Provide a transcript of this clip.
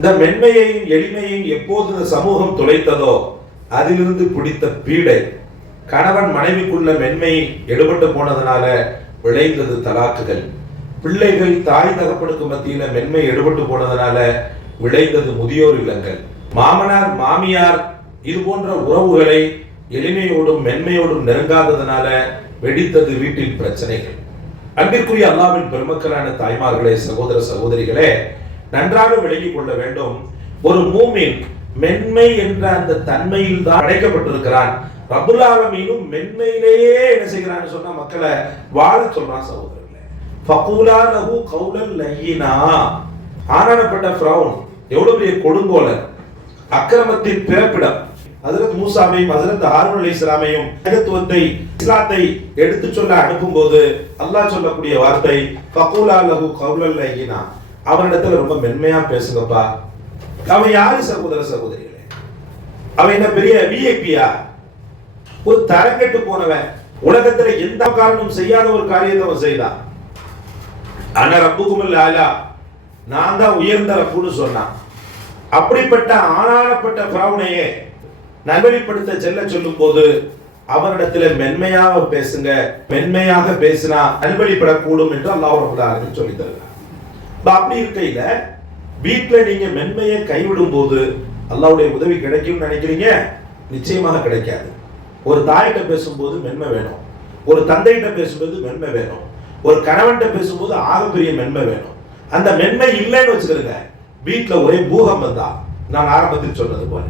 இந்த மென்மையையும் எளிமையையும் எப்போது இந்த சமூகம் துளைத்ததோ அதிலிருந்து பிடித்த பீடை. கணவன் மனைவிக்குள்ள மென்மை எடுபட்டு போனதுனால விளைந்தது தலாக்குகள். பிள்ளைகள் தாய் தகப்பனுக்கு மத்தியில மென்மை எடுபட்டு போனதுனால விளைந்தது முதியோர் இல்லங்கள். மாமனார் மாமியார் இது போன்ற உறவுகளை எளிமையோடும் மென்மையோடும் நெருங்காததுனால வெடித்தது வீட்டில் பிரச்சனைகள். அன்பிற்குரிய அல்லாஹ்வின் பெருமக்களான தாய்மார்களே, சகோதர சகோதரிகளே, நன்றாக விளங்கிக் கொள்ள வேண்டும். ஒரு மூமின் மென்மை என்ற அந்த தன்மையில் தான் அடைக்கப்பட்டிருக்கிறான். ரப்புல் ஆலமீனும் மென்மையிலேயே என்ன செய்கிறான்னு சொன்னா மக்களை வாழ சொல்றான். சகோதரர்களே, ஃபகூலா லஹு கௌலன் லய்யினா. ஆனானப்பட்ட ஃபிரௌன் எவ்வளவு பெரிய கொடுங்கோலன், அக்கிரமத்தின் பிறப்பிடம். ஹஜ்ரத் மூசாவையும் ஹஜ்ரத் ஹாரூன் அலைஹிஸ்ஸலாமையும் ஏகத்துவத்தை இஸ்லாத்தை எடுத்து சொல்ல அனுப்பும் போது அல்லாஹ் சொல்லக்கூடிய வார்த்தை ஃபகூலா லஹு கௌலன் லய்யினா. அவனிடத்துல ரொம்ப மென்மையா பேசுங்கப்பா. அவன் யாரு சகோதர சகோதரிகளே? அவன் என்ன பெரிய விஐபியா? ஒரு தரங்கெட்டு போனவன். உலகத்துல எந்த காரணமும் செய்யாத ஒரு காரியத்தை அவன் செய்தான். ஆனா ரப்புக்குமுல் ஆலா, நான் தான் உயர்ந்த ரப்புன்னு சொன்னான். அப்படிப்பட்ட ஆனானப்பட்ட ஃபிரௌனையே நல்வழிப்படுத்த செல்ல சொல்லும் போது அவனிடத்துல மென்மையாக பேசுங்க, மென்மையாக பேசினா நல்வழிப்படக்கூடும் என்று அல்லாஹ் ரப்பல் ஆலமீன் சொல்லி தருகிறார். அப்படி இருக்கையில வீட்டுல நீங்க மென்மையை கைவிடும் போது அல்லாஹ்வுடைய உதவி கிடைக்கும்னு நினைக்கிறீங்க? நிச்சயமாக கிடைக்காது. ஒரு தாயிட்ட பேசும்போது மென்மை வேணும், ஒரு தந்தையிட்ட பேசும்போது மென்மை வேணும், ஒரு கணவன்கிட்ட பேசும்போது ஆகப்பெரிய மென்மை வேணும். அந்த மென்மை இல்லைன்னு வச்சுக்கிறீங்க, வீட்டுல ஒரே பூகம்பம் தான். நான் ஆரம்பத்தில் சொன்னது போல